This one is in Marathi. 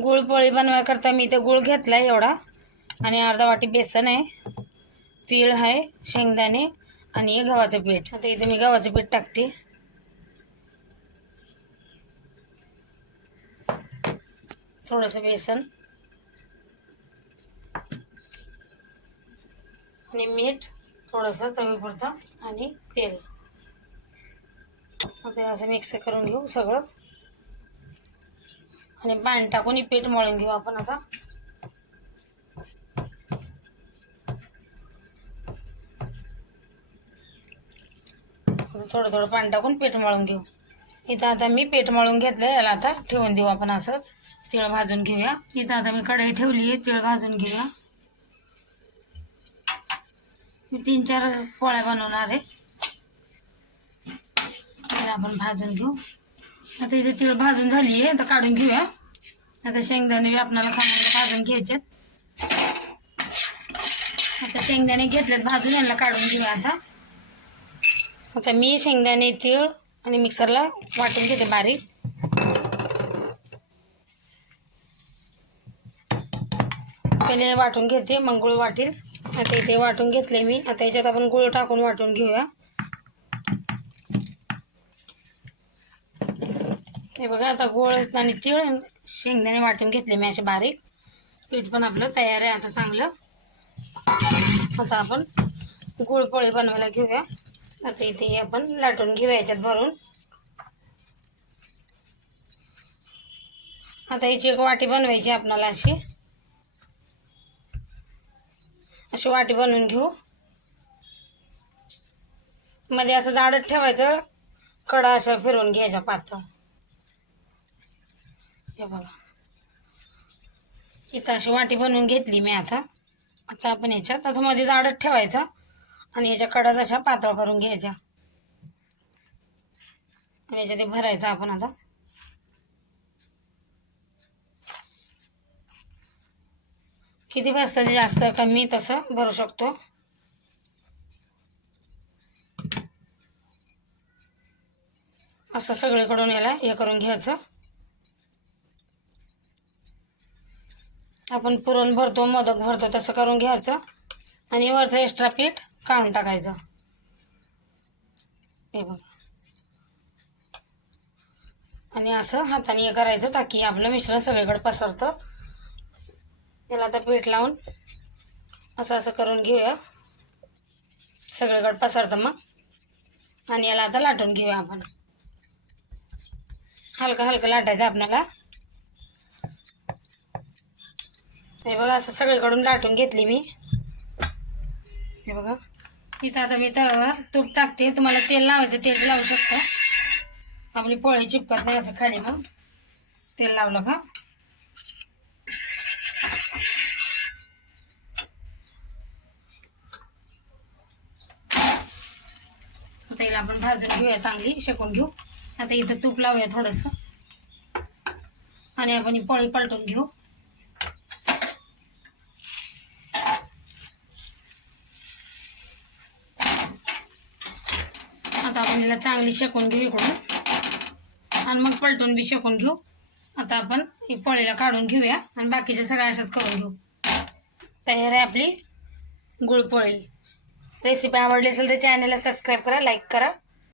गुळपोळी बनवायकरता मी इथं गुळ घेतला आहे एवढा. आणि अर्धा वाटी बेसन आहे. तीळ आहे शेंगदाणे आणि गव्हाचं पीठ. आता इथे मी गव्हाचं पीठ टाकते. थोडंसं बेसन. आणि मीठ थोडंसं चवीपुरतं आणि तेल. आता असं मिक्स करून घेऊ सगळं. आणि पाणी टाकून पीठ मळून घेऊ आपण आता थोडं थोडं पाणी टाकून पीठ मळून घेऊ. इथं आता मी पीठ मळून घेतलं याला आता ठेवून देऊ आपण असंच. तिळ भाजून घेऊया. इथं आता मी कढई ठेवली आहे तिळ भाजून घेऊया. मी तीन चार पोळ्या बनवणार आहे. त्याला आपण भाजून घेऊ. आता इथे तिळ भाजून झाली आहे आता काढून घेऊया. आता शेंगदाणे आपणाला खाण्याला भाजून घ्यायचे आता शेंगदाणे घेतलेत भाजून यांना काढून घेऊया आता. आता मी शेंगदाणे तीळ आणि मिक्सरला वाटून घेते बारीक. पहिले वाटून घेते मग गुळ वाटेल. आता इथे वाटून घेतले मी. आता याच्यात आपण गुळ टाकून वाटून घेऊया. हे बघा आता गोळ आणि तीळ शेंगदाणे वाटून घेतले मी असे बारीक. पीठ पण आपलं तयार आहे आता चांगलं. आता आपण गुळपोळी बनवायला घेऊया. आता इथे आपण लाटून घेऊया याच्यात भरून. आता याची एक वाटी बनवायची आपणाला अशी. अशी वाटी बनवून घेऊ. मध्ये असं जाडत ठेवायचं कडा असं फिरवून घ्यायचा पातळ. हे बघा इथं अशी वाटी बनवून घेतली मी आता. आता आपण याच्यात आता मध्ये जाडत ठेवायचा आणि याच्या कडा अशा पातळ करून घ्यायच्या. आणि याच्यात ते भरायचं आपण आता. किती बसतं जास्त कमी तसं भरू शकतो. असं सगळीकडून याला हे करून घ्यायचं. आपण पुरण भरतो मोदक भरतो तसं करून घ्यायचं. आणि वरचं एक्स्ट्रा पीठ काढून टाकायचं. हे बघा. आणि असं हाताने हे करायचं ताकी आपलं मिश्रण सगळीकडे पसरतं. त्याला आता पीठ लावून असं असं करून घेऊया. सगळीकडे पसरतं मग. आणि याला आता लाटून घेऊया आपण. हलकं हलकं लाटायचं आपल्याला. हे बघा असं सगळीकडून लाटून घेतली मी. हे बघा इथं आता मी तळावर तूप टाकते. तुम्हाला तेल लावायचं तेल लावू शकता. आपली पोळी चिपकत नाही असं खाली मग. तेल लावलं का? आता आपण भाजून घेऊया चांगली शेकून घेऊ. आता इथं तूप लावूया थोडंसं. आणि आपण ही पोळी पलटून घेऊ. आता चांगली शेकून घेऊ इकडून. आणि मग पलटून बी शेकून घेऊ. आता आपण ही पोळीला काढून घेऊया आणि बाकीच्या सगळ्या अशाच करून घेऊ. तयार आहे आपली गुळपोळी रेसिपी आवडली असेल तर चॅनलला सबस्क्राईब करा लाईक करा.